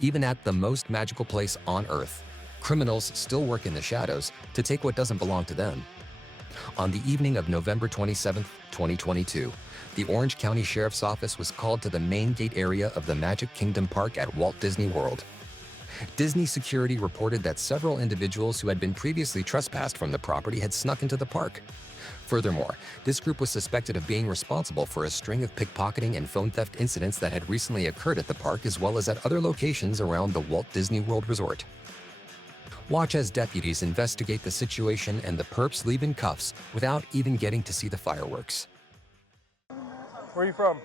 Even at the most magical place on Earth, criminals still work in the shadows to take what doesn't belong to them. On the evening of November 27, 2022, the Orange County Sheriff's Office was called to the main gate area of the Magic Kingdom Park at Walt Disney World. Disney security reported that several individuals who had been previously trespassed from the property had snuck into the park. Furthermore, this group was suspected of being responsible for a string of pickpocketing and phone theft incidents that had recently occurred at the park as well as at other locations around the Walt Disney World Resort. Watch as deputies investigate the situation and the perps leave in cuffs without even getting to see the fireworks. Where are you from?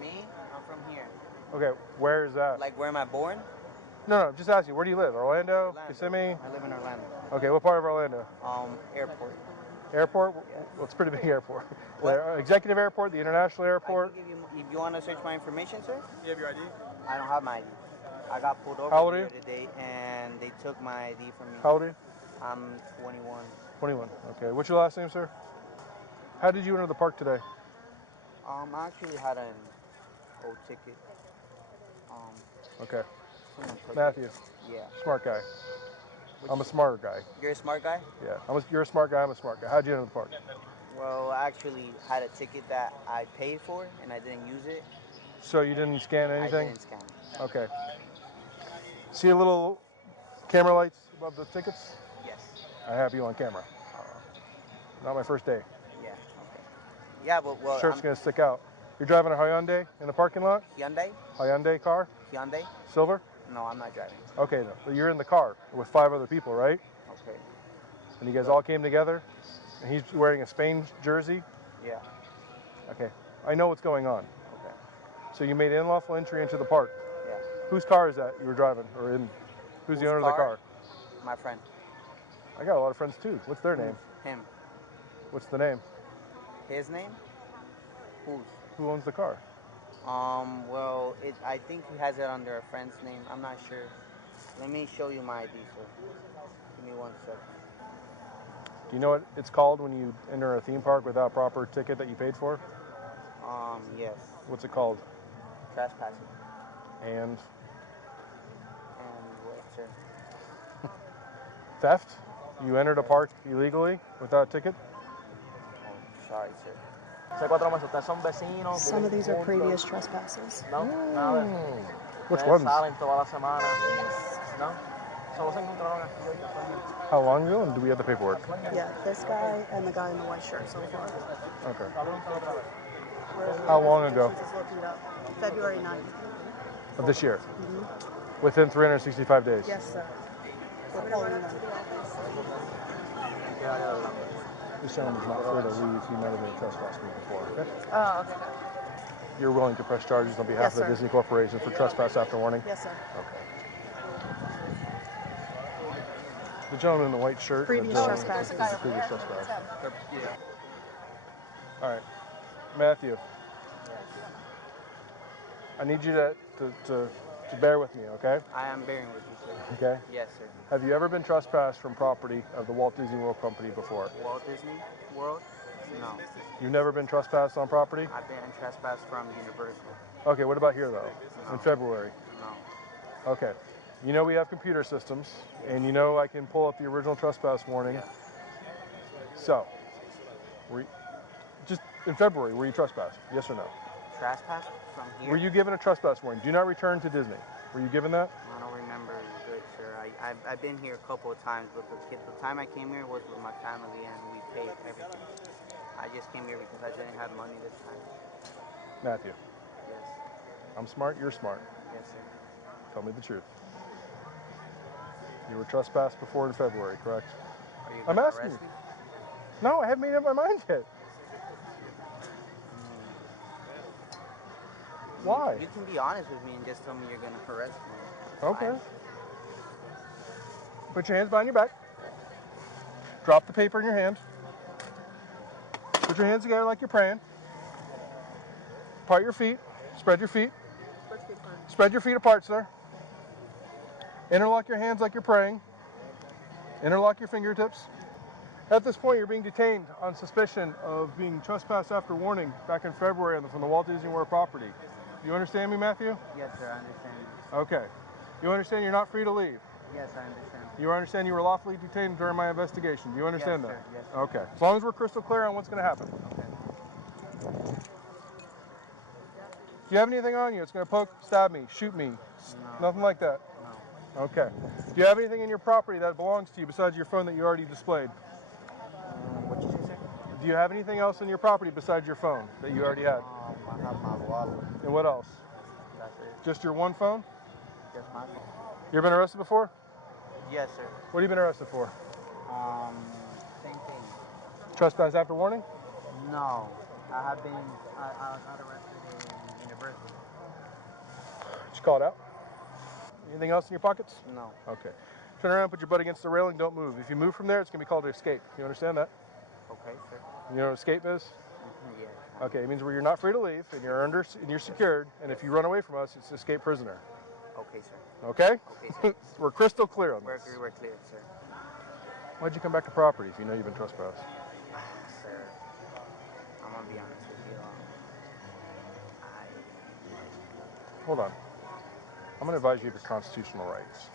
Me? I'm from here. Okay, where is that? Like, where am I born? No, just ask you, where do you live? Orlando? Kissimmee? I live in Orlando. Okay, what part of Orlando? Airport. Airport? Yeah. Well, it's a pretty big airport. What? The executive airport, the international airport. I can give you, if you want to search my information, sir? You have your ID? I don't have my ID. I got pulled over How old are you? today, and they took my ID from me. How old are you? I'm 21. 21. Okay, what's your last name, sir? How did you enter the park today? I actually had an old ticket. Okay, Someone took Matthew, it. Yeah. smart guy. Which- I'm a smarter guy. You're a smart guy? Yeah, you're a smart guy, I'm a smart guy. How'd you enter the park? Well, I actually had a ticket that I paid for, and I didn't use it. So you didn't scan anything? I didn't scan it. Okay. See a little camera lights above the tickets? Yes. I have you on camera. Not my first day. Yeah. Okay. Yeah, but well, Shirt's gonna stick out. You're driving a Hyundai in the parking lot? Hyundai? Hyundai car? Hyundai? Silver? No, I'm not driving. Okay, no. But you're in the car with 5 other people, right? Okay. And you guys all came together? And he's wearing a Spain jersey? Yeah. Okay. I know what's going on. Okay. So you made unlawful entry into the park. Yeah. Whose car is that you were driving or in? Who's the owner of the car? My friend. I got a lot of friends too. What's their name? Him. What's the name? His name? Whose? Who owns the car? Well, I think he has it under a friend's name. I'm not sure. Let me show you my ID, sir. Give me 1 second. Do you know what it's called when you enter a theme park without proper ticket that you paid for? Yes. What's it called? Trespassing. And And what, sir? theft? You entered a park illegally without a ticket? Oh, sorry, sir. Some of these are previous trespasses. No, nada. Which ones? Salen toda la semana. No. Solo se encontraron aquí hoy casualmente. How long ago? And do we have the paperwork? Yeah, this guy and the guy in the white shirt so far. Okay. How long ago? Just looking it up. February 9th. Of this year? Within 365 days? Yes, sir. We're pulling them. This gentleman's not free to leave. He never been trespassed before, okay? Oh, okay. You're willing to press charges on behalf Yes, of the sir. Disney Corporation for trespass after warning? Yes, sir. Okay. The gentleman in the white shirt. Previous trespass. Is the previous trespass. Yeah. All right. Matthew. I need you to bear with me, okay? I am bearing with you, sir. Okay? Yes, sir. Have you ever been trespassed from property of the Walt Disney World Company before? Walt Disney World? No. You've never been trespassed on property? I've been trespassed from Universal. Okay, what about here though? In February? No. Okay. You know we have computer systems, and you know I can pull up the original trespass warning. Yeah. So, just in February, were you trespassed? Yes or no? Trespass from here? Were you given a trespass warning? Do not return to Disney. Were you given that? I don't remember good, sir. I've been here a couple of times, but the time I came here was with my family, and we paid everything. I just came here because I didn't have money this time. Matthew, Yes. I'm smart, you're smart. Yes, sir. Tell me the truth. You were trespassed before in February, correct? Are you I'm gonna asking arrest you. me? No, I haven't made up my mind yet. Why? You can be honest with me and just tell me you're gonna arrest me. It's Okay. fine. Put your hands behind your back. Drop the paper in your hand. Put your hands together like you're praying. Part your feet. Spread your feet. Spread your feet apart, sir. Interlock your hands like you're praying. Interlock your fingertips. At this point, you're being detained on suspicion of being trespassed after warning back in February from the Walt Disney World property. You understand me, Matthew? Yes, sir. I understand. Okay. You understand you're not free to leave? Yes, I understand. You understand you were lawfully detained during my investigation. Do you understand Yes, that? sir. Yes, sir. Okay. As long as we're crystal clear on what's going to happen. Okay. Do you have anything on you? It's going to poke, stab me, shoot me. No. Nothing like that? No. Okay. Do you have anything in your property that belongs to you besides your phone that you already displayed? What you say, sir? Do you have anything else in your property besides your phone that you already had? I have my wallet. And what else? That's it. Just your one phone? Just my phone. You ever been arrested before? Yes, sir. What have you been arrested for? Same thing. Trespass after warning? No, I have been. I got arrested in university. Did you call it out? Anything else in your pockets? No. Okay. Turn around, put your butt against the railing, don't move. If you move from there, it's going to be called an escape. You understand that? Okay, sir. You know what escape is? Yeah. Okay, it means where you're not free to leave and you're secured, and if you run away from us, it's escape prisoner. Okay, sir. Okay? Okay, sir. We're crystal clear on this. We're clear, sir. Why'd you come back to property if you know you've been trespassed? Sir, I'm gonna be honest with you. Hold on. I'm going to advise you of your constitutional rights.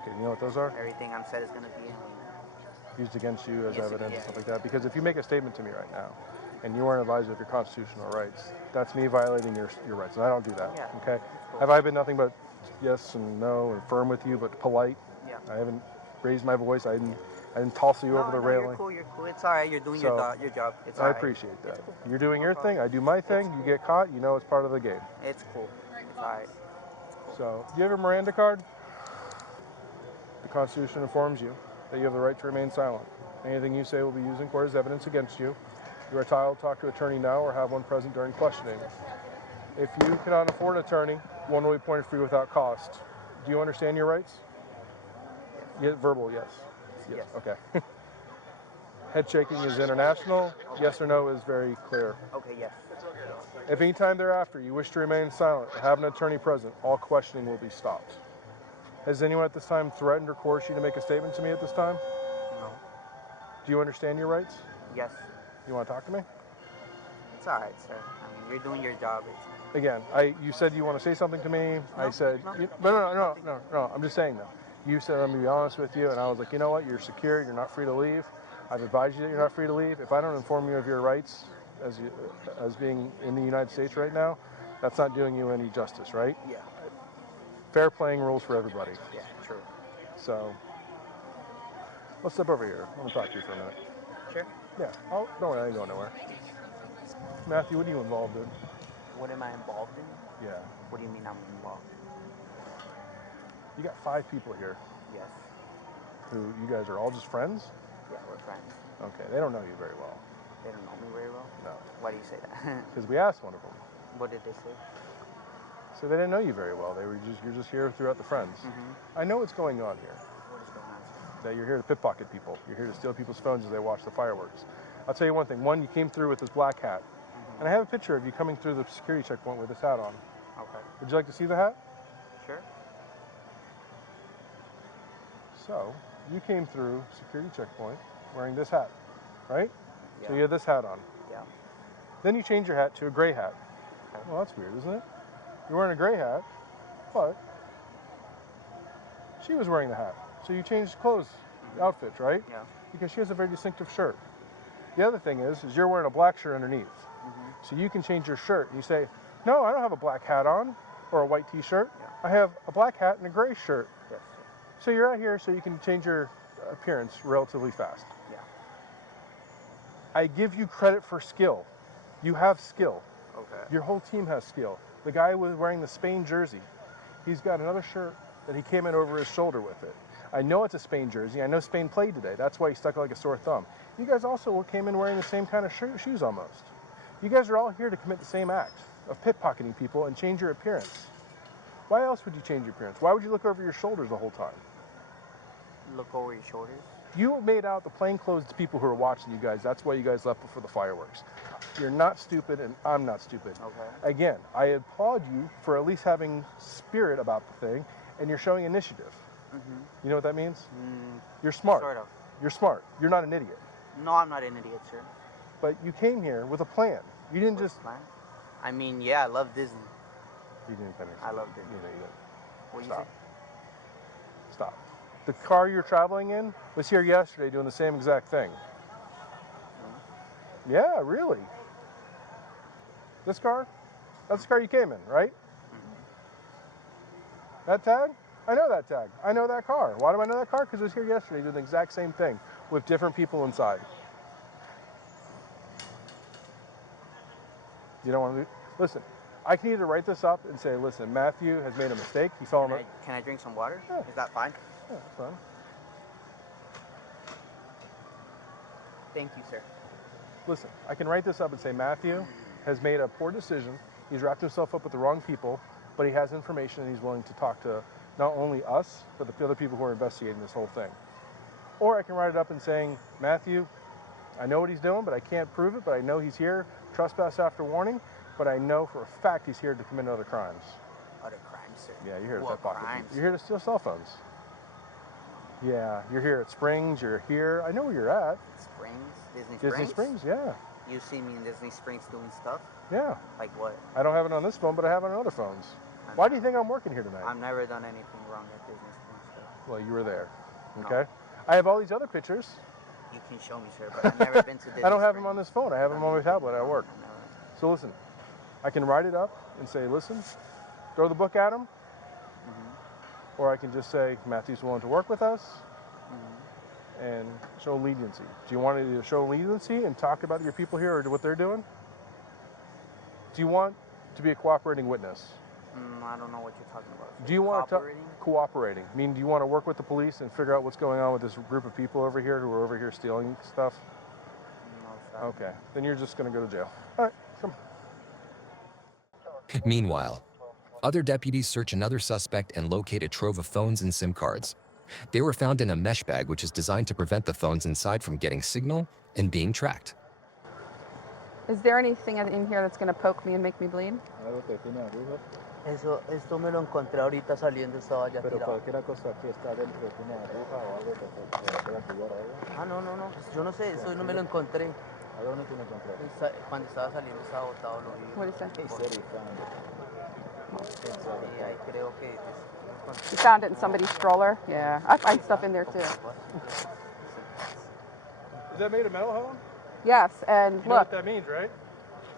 Okay, you know what those are? Everything I'm said is gonna be Used against you as Yes, evidence yeah. and stuff like that. Because if you make a statement to me right now, and you weren't advised of your constitutional rights, that's me violating your rights, and I don't do that. Yeah, Okay? cool. Have I been nothing but yes and no and firm with you, but polite? Yeah. I haven't raised my voice. I didn't toss you over the railing. You're cool. You're cool. It's all right. You're doing So, your job. It's I all right. appreciate that. It's cool. You're doing No your problem. thing. I do my thing. You get caught. You know it's part of the game. It's cool. It's all right. So, do you have a Miranda card? The Constitution informs you that you have the right to remain silent. Anything you say will be used in court as evidence against you. You are entitled to talk to an attorney now or have one present during questioning. If you cannot afford an attorney, one will be appointed for you without cost. Do you understand your rights? Yeah, verbal, yes. Yes. Okay. Head shaking is international. Yes or no is very clear. Okay. Yes. If any time thereafter you wish to remain silent or have an attorney present, all questioning will be stopped. Has anyone at this time threatened or coerced you to make a statement to me at this time? No. Do you understand your rights? Yes. You want to talk to me? It's all right, sir. I mean, you're doing your job. It's Again, you said you want to say something to me. I No, said, no. no. I'm just saying though. You said I'm gonna be honest with you, and I was like, you know what? You're secure. You're not free to leave. I've advised you that you're not free to leave. If I don't inform you of your rights as being in the United States right now, that's not doing you any justice, right? yeah. Fair playing rules for everybody. Yeah. True. So let's step over here. I want to talk to you for a minute. Sure. Yeah. Oh, don't worry. I ain't going nowhere. Matthew, what are you involved in? What am I involved in? Yeah. What do you mean I'm involved? You got 5 people here Yes. who you guys are all just friends? Yeah, we're friends. Okay. They don't know you very well. They don't know me very well. No. Why do you say that? Because we asked one of them. What did they say? So they didn't know you very well. You're just here throughout the friends. Mm-hmm. I know what's going on here. What is going on, sir? That you're here to pickpocket people. You're here to steal people's phones as they watch the fireworks. I'll tell you one thing. One, you came through with this black hat. Mm-hmm. And I have a picture of you coming through the security checkpoint with this hat on. Okay. Would you like to see the hat? Sure. So, you came through security checkpoint wearing this hat, right? Yeah. So you had this hat on. Yeah. Then you change your hat to a gray hat. Okay. Well, that's weird, isn't it? You're wearing a gray hat, but she was wearing the hat. So you changed clothes, outfits, right? Yeah. Because she has a very distinctive shirt. The other thing is you're wearing a black shirt underneath. Mm-hmm. So you can change your shirt. And you say, no, I don't have a black hat on or a white t-shirt. Yeah. I have a black hat and a gray shirt. Yes. So you're out here so you can change your appearance relatively fast. Yeah. I give you credit for skill. You have skill. Okay. Your whole team has skill. The guy was wearing the Spain jersey. He's got another shirt that he came in over his shoulder with it. I know it's a Spain jersey. I know Spain played today. That's why he stuck like a sore thumb. You guys also came in wearing the same kind of shoes almost. You guys are all here to commit the same act of pickpocketing people and change your appearance. Why else would you change your appearance? Why would you look over your shoulders the whole time? Look over your shoulders. You made out the plainclothes people who are watching you guys. That's why you guys left before the fireworks. You're not stupid, and I'm not stupid. Okay. Again, I applaud you for at least having spirit about the thing, and you're showing initiative. Mm-hmm. You know what that means? Mm, You're smart. Sort of. You're smart. You're not an idiot. No, I'm not an idiot, sir. But you came here with a plan. You didn't What's just... the plan? I mean, yeah, I love Disney. You didn't finish. I love Disney. You know, you didn't. What do you Stop. say? Stop. The car you're traveling in was here yesterday doing the same exact thing. Yeah, really. This car? That's the car you came in, right? That tag? I know that tag. I know that car. Why do I know that car? Because it was here yesterday doing the exact same thing with different people inside. You don't want to listen. I can either write this up and say, listen, Matthew has made a mistake. He fell in a... Can I drink some water? Yeah. Is that fine? Yeah, that's fine. Thank you, sir. Listen, I can write this up and say Matthew has made a poor decision. He's wrapped himself up with the wrong people, but he has information and he's willing to talk to not only us, but the other people who are investigating this whole thing. Or I can write it up and saying, Matthew, I know what he's doing, but I can't prove it, but I know he's here, trespass after warning, but I know for a fact he's here to commit other crimes. Other crimes, sir. Yeah, you're here to What pickpocket. crimes? You're here to steal cell phones. Yeah, you're here at Springs, you're here. I know where you're at. Springs? Disney Disney Springs, yeah. You see me in Disney Springs doing stuff? Yeah. Like what? I don't have it on this phone, but I have it on other phones. Why do you think I'm working here tonight? I've never done anything wrong at Disney Springs, sir. Well, you were there, No. okay? I have all these other pictures. You can show me, sir, but I've never been to Disney I don't have them Springs. on this phone. I have them on my tablet at work. No. So listen, I can write it up and say, listen, throw the book at him, or I can just say, Matthew's willing to work with us and show leniency. Do you want to show leniency and talk about your people here or what they're doing? Do you want to be a cooperating witness? I don't know what you're talking about, sir. Do you want to Cooperating? cooperating? I mean, do you want to work with the police and figure out what's going on with this group of people over here who are over here stealing stuff? No, sir. Okay, then you're just going to go to jail. All right, come. Meanwhile, other deputies search another suspect and locate a trove of phones and SIM cards. They were found in a mesh bag which is designed to prevent the phones inside from getting signal and being tracked. Is there anything in here that's going to poke me and make me bleed? Esto me lo encontré ahorita saliendo, estaba ya Pero tirado. cualquier cosa aquí está dentro de una aguja o algo que te pueda ayudar a algo. Ah, no, yo no sé, eso no me lo encontré. ¿A dónde tú lo encontraste? Cuando estaba saliendo estaba botado, lo vi. What is that? He said he found it. Sí, ahí creo que... You found it in somebody's stroller? Yeah, I find stuff in there too. Is that made of metal, Helen? Yes, and You know what look, that means, right?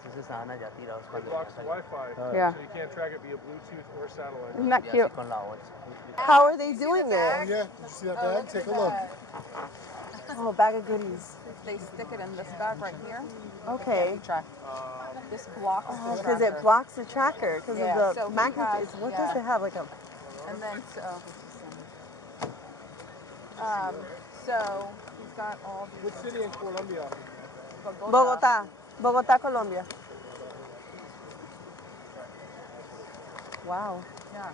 Esos estaban allá tirados It cuando blocks ya the salió. Wi-Fi, Yeah. so you can't track it via Bluetooth or satellite. isn't that Y cute? así con la bolsa. How are they doing it? Yeah, you see that bag? Take a look. Oh, bag of goodies. They stick it in this bag right here. Okay. Track. This blocks the Because tracker. it blocks the tracker because Yeah, of so the he magnet. has- What yeah. does it have? Like a. And then so he's got all these. What city in Colombia? Bogota. Bogota, Colombia. Wow. Yeah.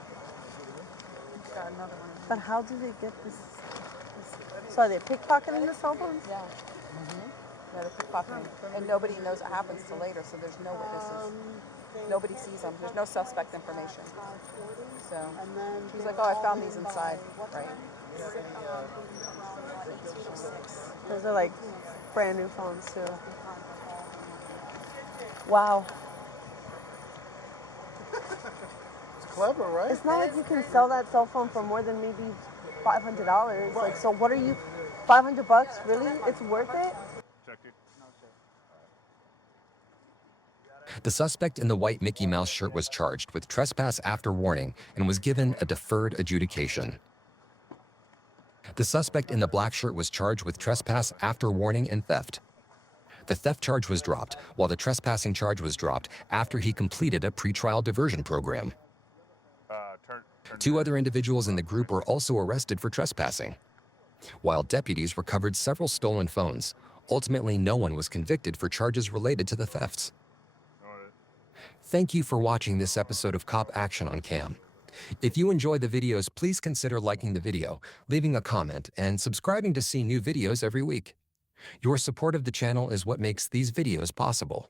He's got another one. But how do they get this? So are they pickpocketing the cell phones? Yeah. Yeah, they're pickpocketing. And nobody knows it happens till later, so there's no witnesses. Nobody sees them. There's no suspect information. So he's like, oh, I found these inside. Right. Those are like brand new phones too. Wow. It's clever, right? It's not like you can sell that cell phone for more than maybe $500. Like, so what are you? $500? Really? It's worth it? The suspect in the white Mickey Mouse shirt was charged with trespass after warning and was given a deferred adjudication. The suspect in the black shirt was charged with trespass after warning and theft. The theft charge was dropped, while the trespassing charge was dropped after he completed a pretrial diversion program. Two other individuals in the group were also arrested for trespassing. While deputies recovered several stolen phones, ultimately no one was convicted for charges related to the thefts. Thank you for watching this episode of Cop Action on Cam. If you enjoy the videos, please consider liking the video, leaving a comment, and subscribing to see new videos every week. Your support of the channel is what makes these videos possible.